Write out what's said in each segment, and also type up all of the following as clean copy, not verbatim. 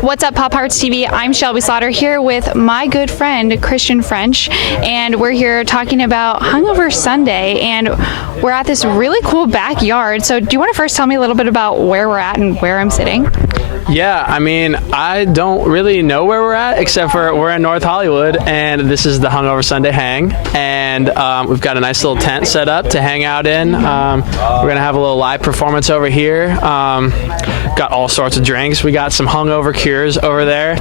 What's up, Pop Hearts TV? I'm Shelby Slaughter here with my good friend Christian French, and we're here talking about Hangover Sunday, and we're at this really cool backyard. So do you want to first tell me a little bit about where we're at and where I'm sitting? Yeah, I mean, I don't really know where we're at, except for we're in North Hollywood, and this is the Hangover Sunday Hang, and we've got a nice little tent set up to hang out in. We're going to have a little live performance over here. Got all sorts of drinks. We got some hungover cures over there.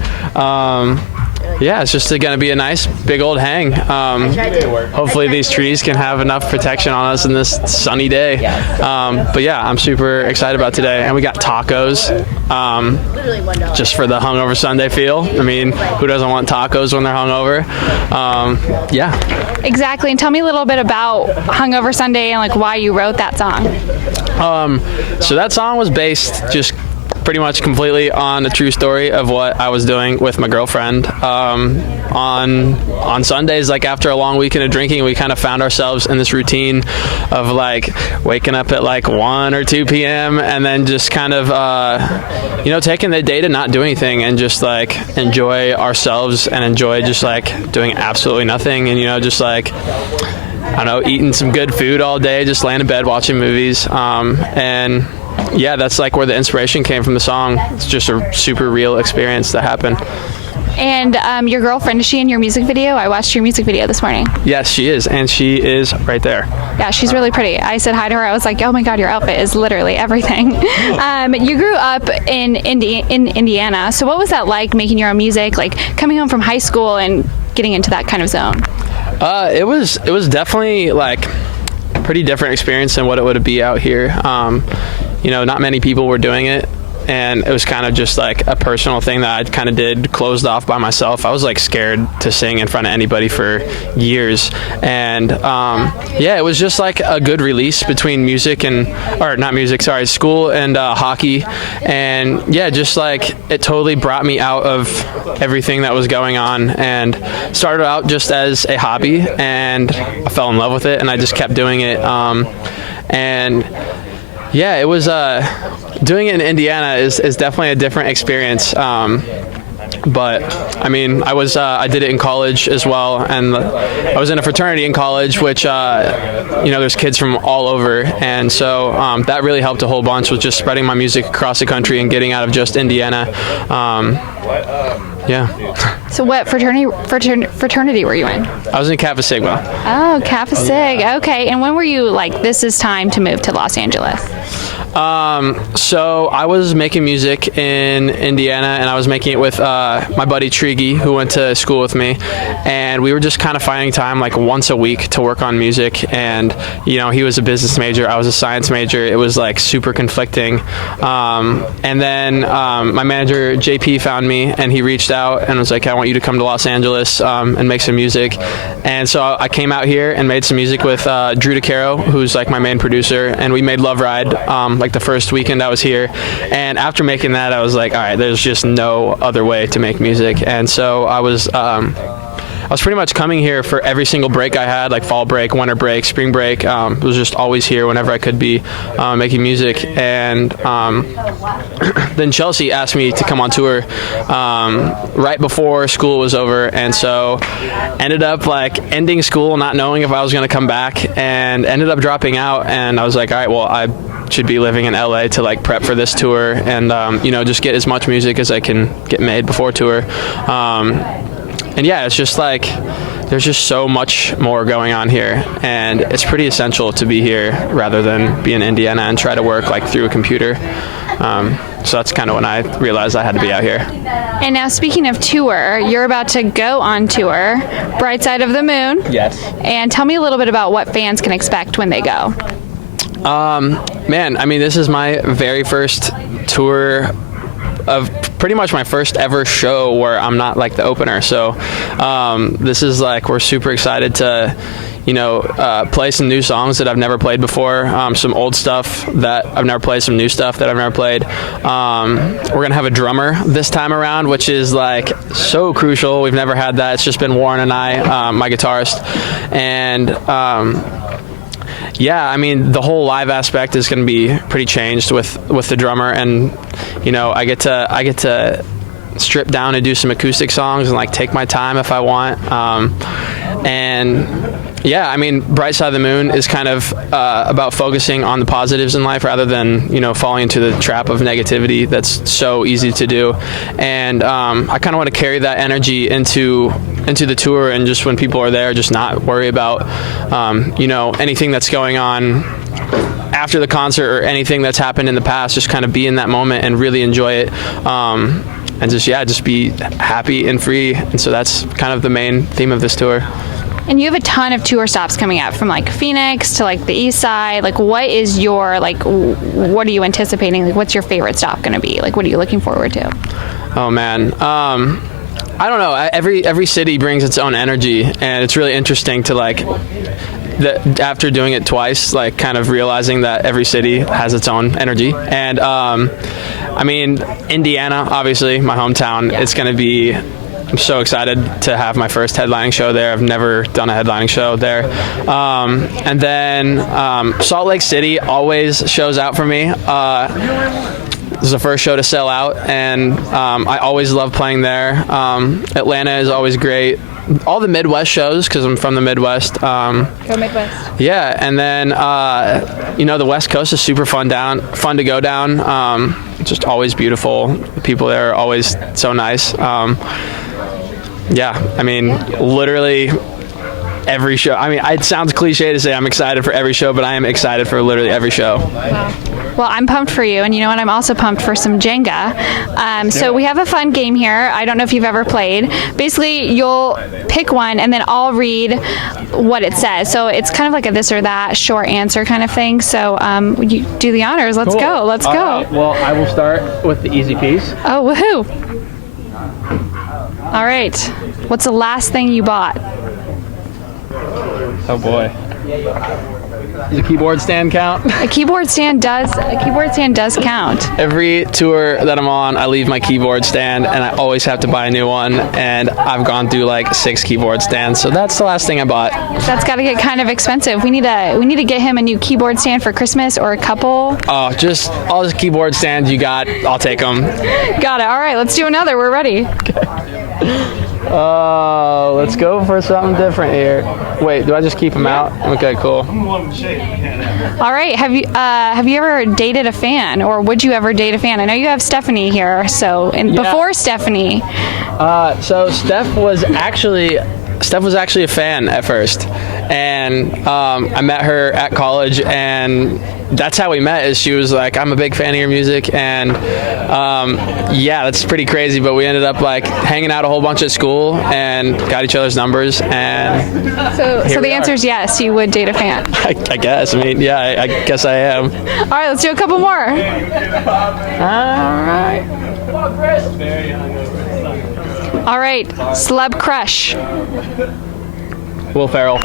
Yeah, it's just going to be a nice big old hang. Hopefully these trees can have enough protection on us in this sunny day. But yeah, I'm super excited about today. And we got tacos, just for the Hangover Sunday feel. I mean, who doesn't want tacos when they're hungover? Yeah. Exactly. And tell me a little bit about Hangover Sunday and like why you wrote that song. So that song was based just pretty much completely on a true story of what I was doing with my girlfriend. On Sundays, like after a long weekend of drinking, we kind of found ourselves in this routine of like waking up at like 1 or 2 p.m. and then just kind of taking the day to not do anything and just like enjoy ourselves and enjoy just like doing absolutely nothing, and just like, I don't know, eating some good food all day, just laying in bed watching movies, and yeah, that's like where the inspiration came from the song. It's just a super real experience that happened. And your girlfriend, is she in your music video? I watched your music video this morning. Yes, she is, and she is right there. Yeah, she's really pretty. I said hi to her. I was like, oh my God, your outfit is literally everything. You grew up in Indiana, so what was that like making your own music, like coming home from high school and getting into that kind of zone? It was definitely like a pretty different experience than what it would be out here. Not many people were doing it, and it was kind of just like a personal thing that I kind of did closed off by myself. I was like scared to sing in front of anybody for years, and it was just like a good release between school and hockey, and yeah, just like it totally brought me out of everything that was going on, and started out just as a hobby, and I fell in love with it, and I just kept doing it, and yeah, it was doing it in Indiana is definitely a different experience. But I mean, I did it in college as well, and I was in a fraternity in college, which there's kids from all over, and so that really helped a whole bunch with just spreading my music across the country and getting out of just Indiana. Yeah. So what fraternity were you in? I was in Kappa Sigma. Oh, Kappa Sig. Okay. And when were you like, this is time to move to Los Angeles? So I was making music in Indiana, and I was making it with my buddy Trigi, who went to school with me, and we were just kind of finding time like once a week to work on music. And he was a business major, I was a science major. It was like super conflicting. And then my manager JP found me, and he reached out and was like, I want you to come to Los Angeles and make some music. And so I came out here and made some music with Drew DeCaro, who's like my main producer, and we made Love Ride like the first weekend I was here. And after making that, I was like, all right, there's just no other way to make music. And so I was pretty much coming here for every single break I had, like fall break, winter break, spring break. Was just always here whenever I could be making music. And then Chelsea asked me to come on tour right before school was over, and so ended up like ending school not knowing if I was going to come back, and ended up dropping out. And I was like, all right, well, I should be living in LA to like prep for this tour, and just get as much music as I can get made before tour. And yeah, it's just like there's just so much more going on here, and it's pretty essential to be here rather than be in Indiana and try to work like through a computer. So that's kind of when I realized I had to be out here. And now, speaking of tour, you're about to go on tour, Bright Side of the Moon. Yes. And tell me a little bit about what fans can expect when they go. Man, I mean, this is my very first tour of pretty much my first ever show where I'm not like the opener. So this is like, we're super excited to play some new songs that I've never played before, some old stuff that I've never played, some new stuff that I've never played. We're gonna have a drummer this time around, which is like so crucial. We've never had that. It's just been Warren and I, my guitarist, and yeah, I mean, the whole live aspect is going to be pretty changed with the drummer, and I get to strip down and do some acoustic songs and like take my time if I want. And yeah, I mean, Bright Side of the Moon is kind of about focusing on the positives in life rather than, falling into the trap of negativity that's so easy to do. And I kind of want to carry that energy into the tour, and just when people are there, just not worry about, anything that's going on after the concert or anything that's happened in the past. Just kind of be in that moment and really enjoy it. And just be happy and free. And so that's kind of the main theme of this tour. And you have a ton of tour stops coming up, from like Phoenix to like the East Side. Like, what is your, like, what are you anticipating? Like, what's your favorite stop going to be? Like, what are you looking forward to? Oh man. I don't know. Every city brings its own energy, and it's really interesting to like, after doing it twice, like kind of realizing that every city has its own energy. And I mean, Indiana, obviously my hometown, it's going to be, I'm so excited to have my first headlining show there. I've never done a headlining show there. And then Salt Lake City always shows out for me. This is the first show to sell out, and I always love playing there. Atlanta is always great. All the Midwest shows, because I'm from the Midwest. Go Midwest. Yeah, and then the West Coast is super fun to go down. Just always beautiful. The people there are always so nice. Yeah, I mean, literally every show. I mean, it sounds cliche to say I'm excited for every show, but I am excited for literally every show. Wow. Well, I'm pumped for you, and you know what? I'm also pumped for some Jenga. So we have a fun game here. I don't know if you've ever played. Basically, you'll pick one, and then I'll read what it says. So it's kind of like a this or that short answer kind of thing. So you do the honors. Let's go. Let's go. Right. Well, I will start with the easy piece. Oh, woohoo. All right. What's the last thing you bought? Oh boy. Does a keyboard stand count? A keyboard stand does count. Every tour that I'm on, I leave my keyboard stand, and I always have to buy a new one. And I've gone through like 6 keyboard stands, so that's the last thing I bought. That's got to get kind of expensive. We need to get him a new keyboard stand for Christmas, or a couple. Oh, just all the keyboard stands you got, I'll take them. Got it. All right, let's do another. We're ready. Let's go for something different here. Wait, do I just keep them out? Okay, cool. All right. Have you ever dated a fan, or would you ever date a fan? I know you have Stephanie here. So, before Stephanie. So Steph was actually a fan at first, and I met her at college, and that's how we met. Is she was like, I'm a big fan of your music, and yeah, that's pretty crazy, but we ended up like hanging out a whole bunch at school and got each other's numbers, and so the answer is yes, you would date a fan. I guess. I mean, yeah, I guess I am. All right, let's do a couple more. All right. All right, celeb crush. Will Ferrell.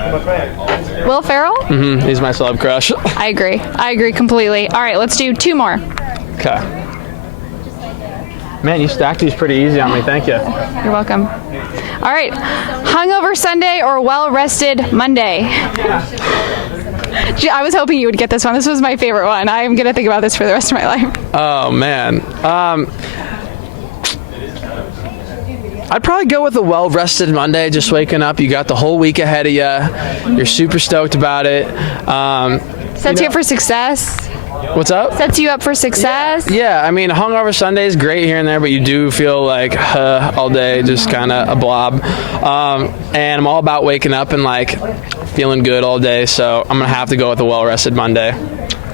Will Ferrell? Mm-hmm. He's my celeb crush. I agree completely. All right, let's do 2 more. Okay. Man, you stacked these pretty easy on me. Thank you. You're welcome. All right, Hangover Sunday or well-rested Monday? I was hoping you would get this one. This was my favorite one. I'm going to think about this for the rest of my life. Oh, man. I'd probably go with a well-rested Monday, just waking up. You got the whole week ahead of you. You're super stoked about it. Sets you up for success. What's up? Sets you up for success. Yeah, I mean, Hangover Sunday is great here and there, but you do feel like all day, just kind of a blob. And I'm all about waking up and like feeling good all day, so I'm going to have to go with a well-rested Monday.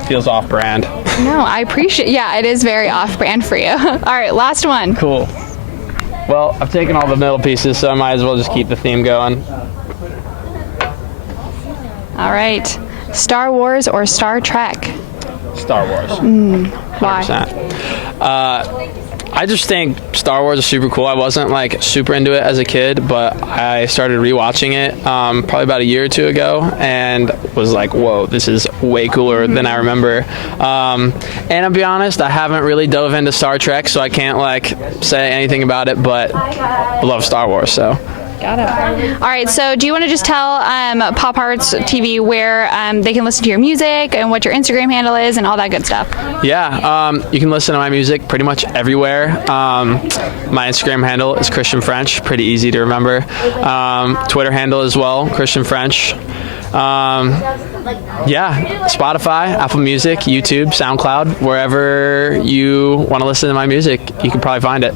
Feels off-brand. No, I appreciate it. Yeah, it is very off-brand for you. All right, last one. Cool. Well, I've taken all the middle pieces, so I might as well just keep the theme going. All right. Star Wars or Star Trek? Star Wars. Why? 100%. I just think Star Wars is super cool. I wasn't like super into it as a kid, but I started rewatching it probably about a year or 2 ago, and was like, whoa, this is way cooler than I remember. And I'll be honest, I haven't really dove into Star Trek, so I can't like say anything about it, but I love Star Wars, so. Got it. All right, so do you want to just tell Pop Hearts TV where they can listen to your music and what your Instagram handle is and all that good stuff? Yeah, you can listen to my music pretty much everywhere. My Instagram handle is Christian French, pretty easy to remember. Twitter handle as well, Christian French. Yeah, Spotify, Apple Music, YouTube, SoundCloud, wherever you want to listen to my music, you can probably find it.